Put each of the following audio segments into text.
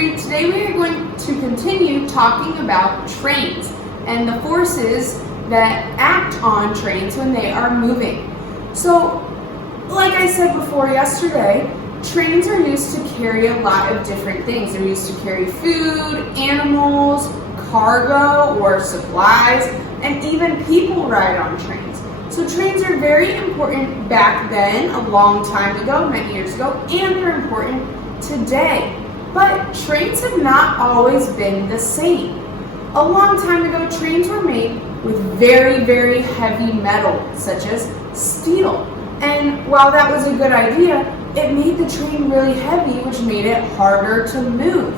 History. Today we are going to continue talking about trains and the forces that act on trains when they are moving. So, like I said before yesterday, trains are used to carry a lot of different things. They're used to carry food, animals, cargo or supplies, and even people ride on trains. So trains are very important back then, a long time ago, many years ago, and they're important today. But trains have not always been the same. A long time ago, trains were made with very, very heavy metal, such as steel. And while that was a good idea, it made the train really heavy, which made it harder to move.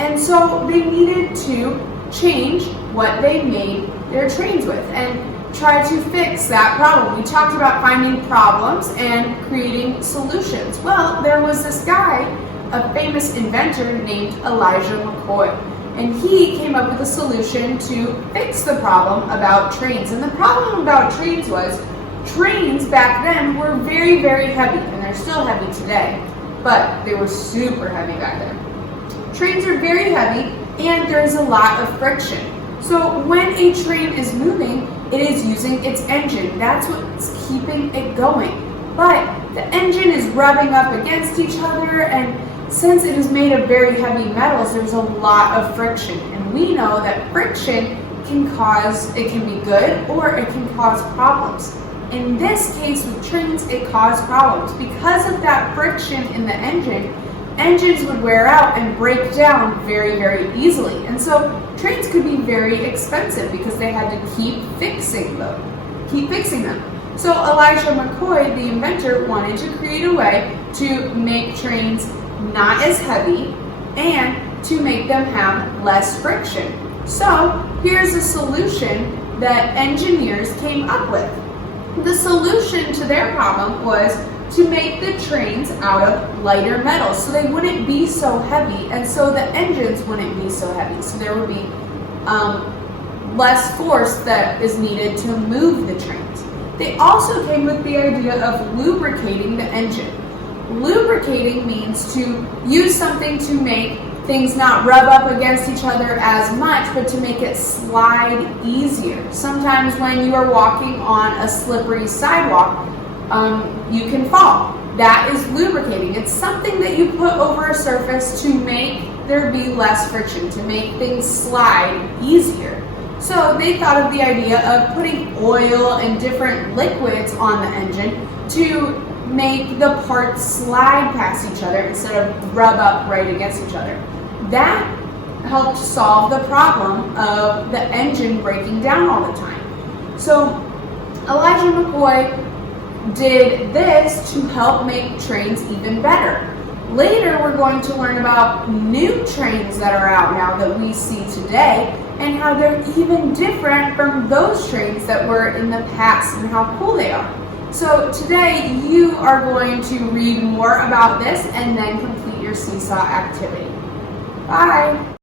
And so they needed to change what they made their trains with and try to fix that problem. We talked about finding problems and creating solutions. Well, there was this guy, a famous inventor named Elijah McCoy, and he came up with a solution to fix the problem about trains. And the problem about trains was trains back then were very, very heavy, and they're still heavy today, but they were super heavy back then. Trains are very heavy, and there's a lot of friction. So when a train is moving, it is using its engine. That's what's keeping it going. But the engine is rubbing up against each other, and since it is made of very heavy metals, there's a lot of friction. And we know that friction it can be good or it can cause problems. In this case with trains, it caused problems. Because of that friction in the engine, engines would wear out and break down very, very easily. And so trains could be very expensive because they had to keep fixing them. So Elijah McCoy, the inventor, wanted to create a way to make trains not as heavy and to make them have less friction. So here's a solution that engineers came up with. The solution to their problem was to make the trains out of lighter metals so they wouldn't be so heavy, and so the engines wouldn't be so heavy, so there would be less force that is needed to move the trains. They also came with the idea of lubricating the engine. Lubricating means to use something to make things not rub up against each other as much, but to make it slide easier. Sometimes when you are walking on a slippery sidewalk, you can fall. That is lubricating. It's something that you put over a surface to make there be less friction, to make things slide easier. So they thought of the idea of putting oil and different liquids on the engine to make the parts slide past each other instead of rub up right against each other. That helped solve the problem of the engine breaking down all the time. So Elijah McCoy did this to help make trains even better. Later, we're going to learn about new trains that are out now that we see today and how they're even different from those trains that were in the past and how cool they are. So today, you are going to read more about this and then complete your seesaw activity. Bye!